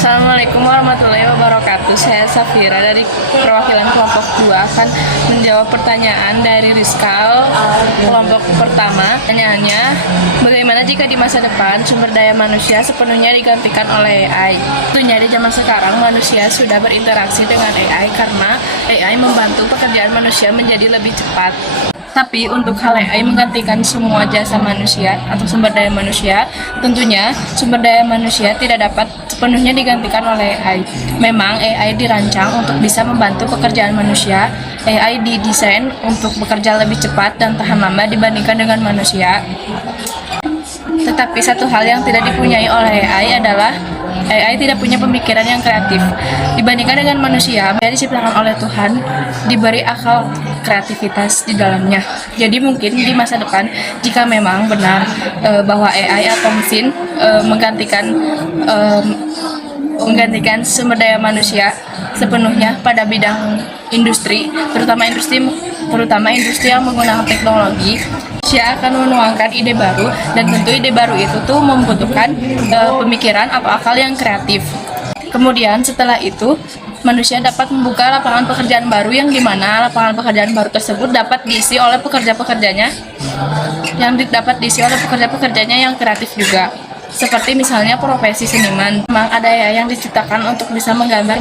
Assalamualaikum warahmatullahi wabarakatuh. Saya Safira dari perwakilan kelompok 2 akan menjawab pertanyaan dari Rizkal kelompok pertama. Pertanyaannya, bagaimana jika di masa depan sumber daya manusia sepenuhnya digantikan oleh AI? Tentunya di zaman sekarang manusia sudah berinteraksi dengan AI karena AI membantu pekerjaan manusia menjadi lebih cepat. Tapi untuk hal AI menggantikan semua jasa manusia atau sumber daya manusia, tentunya sumber daya manusia tidak dapat sepenuhnya digantikan oleh AI. Memang AI dirancang untuk bisa membantu pekerjaan manusia. AI didesain untuk bekerja lebih cepat dan tahan lama dibandingkan dengan manusia. Tetapi satu hal yang tidak dipunyai oleh AI adalah AI tidak punya pemikiran yang kreatif. Dibandingkan dengan manusia, AI diciptakan oleh Tuhan, diberi akal kreativitas di dalamnya. Jadi mungkin di masa depan, jika memang benar bahwa AI atau mesin menggantikan sumber daya manusia sepenuhnya pada bidang industri, terutama industri yang menggunakan teknologi, manusia akan menuangkan ide baru, dan tentu ide baru itu tuh membutuhkan pemikiran atau akal yang kreatif. Kemudian setelah itu manusia dapat membuka lapangan pekerjaan baru yang dimana lapangan pekerjaan baru tersebut dapat diisi oleh pekerja-pekerjanya yang kreatif juga. Seperti misalnya profesi seniman, memang ada ya yang diciptakan untuk bisa menggambar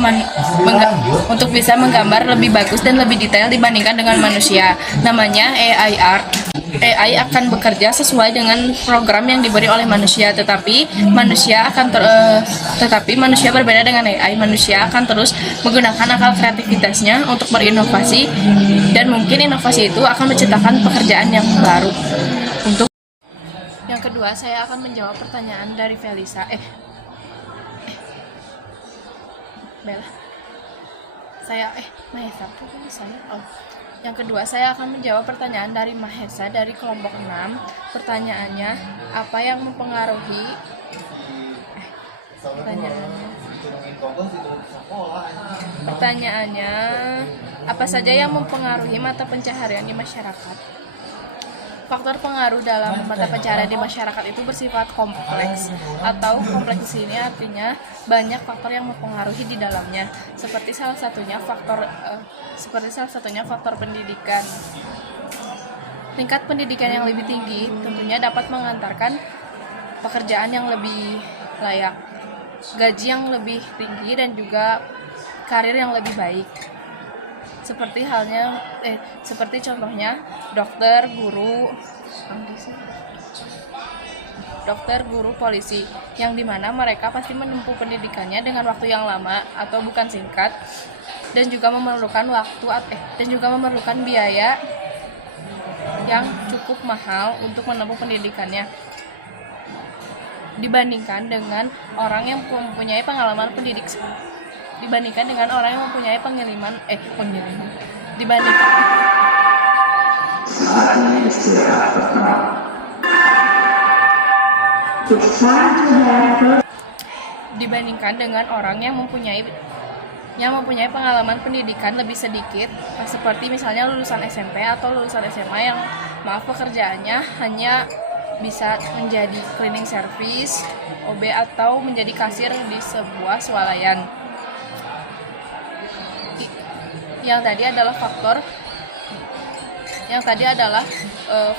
lebih bagus dan lebih detail dibandingkan dengan manusia. Namanya AI art. AI akan bekerja sesuai dengan program yang diberi oleh manusia, tetapi manusia berbeda dengan AI. Manusia akan terus menggunakan akal kreativitasnya untuk berinovasi, dan mungkin inovasi itu akan menciptakan pekerjaan yang baru. Yang kedua, saya akan menjawab pertanyaan dari Felisa. Yang kedua, saya akan menjawab pertanyaan dari Mahesa dari kelompok 6. Pertanyaannya, apa yang mempengaruhi Pertanyaannya, apa saja yang mempengaruhi mata pencaharian di masyarakat? Faktor pengaruh dalam mata pencaharian di masyarakat itu bersifat kompleks, atau kompleks di sini artinya banyak faktor yang mempengaruhi di dalamnya. Seperti salah satunya faktor pendidikan. Tingkat pendidikan yang lebih tinggi tentunya dapat mengantarkan pekerjaan yang lebih layak, gaji yang lebih tinggi, dan juga karir yang lebih baik. Seperti contohnya dokter, guru, polisi, yang dimana mereka pasti menempuh pendidikannya dengan waktu yang lama atau bukan singkat, dan juga memerlukan biaya yang cukup mahal untuk menempuh pendidikannya, dibandingkan dengan orang yang mempunyai pengalaman pendidik. Dibandingkan dengan orang yang mempunyai pengalaman pendidikan lebih sedikit, seperti misalnya lulusan SMP atau lulusan SMA yang pekerjaannya hanya bisa menjadi cleaning service, OB, atau menjadi kasir di sebuah swalayan. Yang tadi adalah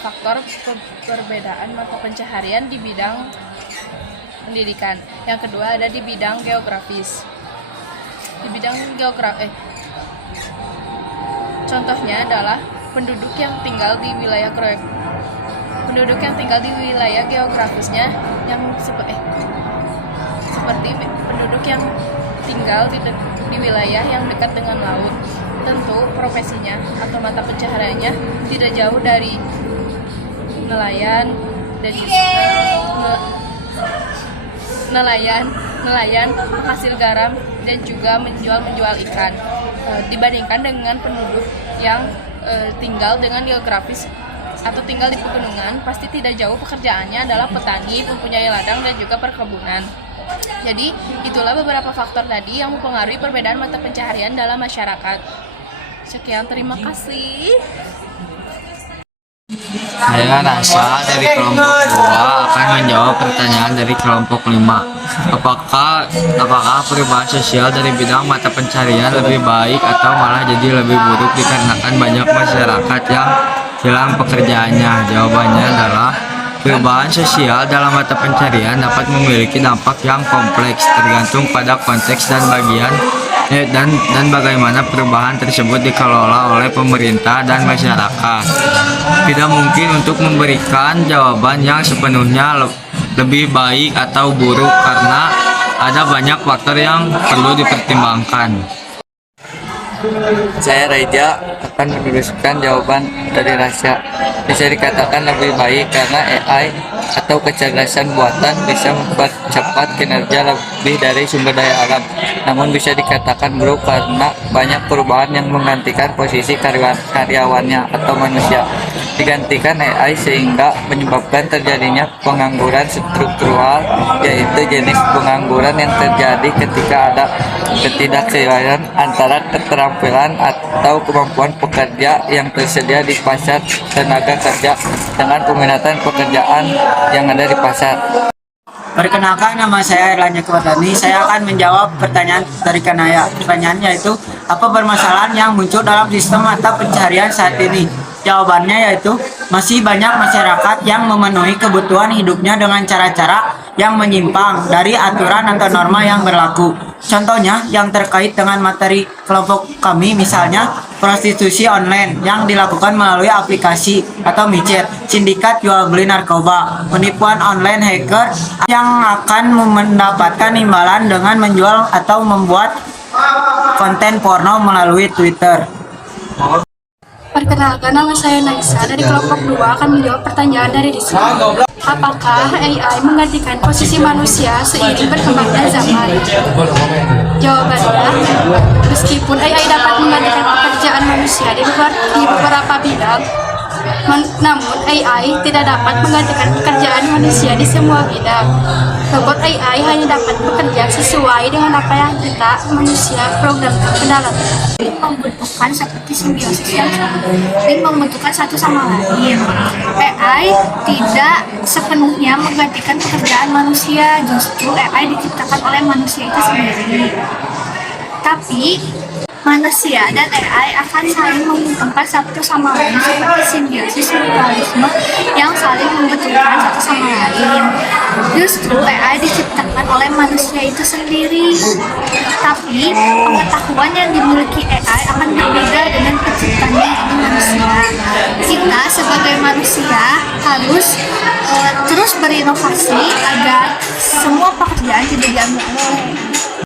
faktor perbedaan mata pencaharian di bidang pendidikan. Yang kedua ada di bidang geografis. Contohnya adalah penduduk yang tinggal di wilayah geografisnya seperti penduduk yang tinggal di wilayah yang dekat dengan laut. Tentu profesinya atau mata pencahariannya tidak jauh dari nelayan, penghasil garam, dan juga menjual ikan. Dibandingkan dengan penduduk yang tinggal dengan geografis atau tinggal di pegunungan, pasti tidak jauh pekerjaannya adalah petani, mempunyai ladang, dan juga perkebunan. Jadi itulah beberapa faktor tadi yang mempengaruhi perbedaan mata pencaharian dalam masyarakat. Sekian, terima kasih. Saya Rasa dari kelompok 2 akan menjawab pertanyaan dari kelompok 5. Apakah perubahan sosial dari bidang mata pencarian lebih baik atau malah jadi lebih buruk dikarenakan banyak masyarakat yang hilang pekerjaannya? Jawabannya adalah perubahan sosial dalam mata pencarian dapat memiliki dampak yang kompleks tergantung pada konteks dan bagaimana perubahan tersebut dikelola oleh pemerintah dan masyarakat. Tidak mungkin untuk memberikan jawaban yang sepenuhnya lebih baik atau buruk karena ada banyak faktor yang perlu dipertimbangkan. Saya Raija akan menuliskan jawaban dari Rasya. Bisa dikatakan lebih baik karena AI atau kecerdasan buatan bisa mempercepat kinerja lebih dari sumber daya alam. Namun bisa dikatakan buruk karena banyak perubahan yang menggantikan posisi karyawannya atau manusia. Digantikan AI sehingga menyebabkan terjadinya pengangguran struktural, yaitu jenis pengangguran yang terjadi ketika ada ketidaksesuaian antara keterampilan atau kemampuan pekerja yang tersedia di pasar tenaga kerja dengan peminatan pekerjaan yang ada di pasar. Perkenalkan, nama saya Erlanya Kuatani. Saya akan menjawab pertanyaan dari Kanaya. Pertanyaannya yaitu, apa permasalahan yang muncul dalam sistem mata pencarian saat ini? Jawabannya yaitu, masih banyak masyarakat yang memenuhi kebutuhan hidupnya dengan cara-cara yang menyimpang dari aturan atau norma yang berlaku. Contohnya yang terkait dengan materi kelompok kami, misalnya prostitusi online yang dilakukan melalui aplikasi atau micet, sindikat jual beli narkoba, penipuan online hacker yang akan mendapatkan imbalan dengan menjual atau membuat konten porno melalui Twitter. Perkenalkan, nama saya Naisa dari kelompok 2 akan menjawab pertanyaan dari Rizky. Apakah AI menggantikan posisi manusia seiring berkembangnya zaman? Jawabannya, meskipun AI dapat menggantikan pekerjaan manusia di beberapa bidang, namun AI tidak dapat menggantikan pekerjaan manusia di semua bidang. Robot AI hanya dapat bekerja sesuai dengan apa yang kita manusia programkan ke dalam. Membutuhkan seperti simbiosis yang saling membutuhkan satu sama lain. AI tidak sepenuhnya menggantikan pekerjaan manusia, justru AI diciptakan oleh manusia itu sendiri. Tapi manusia dan AI akan saling menguntungkan satu sama lain seperti simbiosis mutualisme yang saling membutuhkan satu sama lain. Justru AI diciptakan oleh manusia itu sendiri. Tapi pengetahuan yang dimiliki AI akan berbeda dengan penciptanya yaitu manusia. Kita sebagai manusia harus terus berinovasi agar semua pekerjaan tidak diambil oleh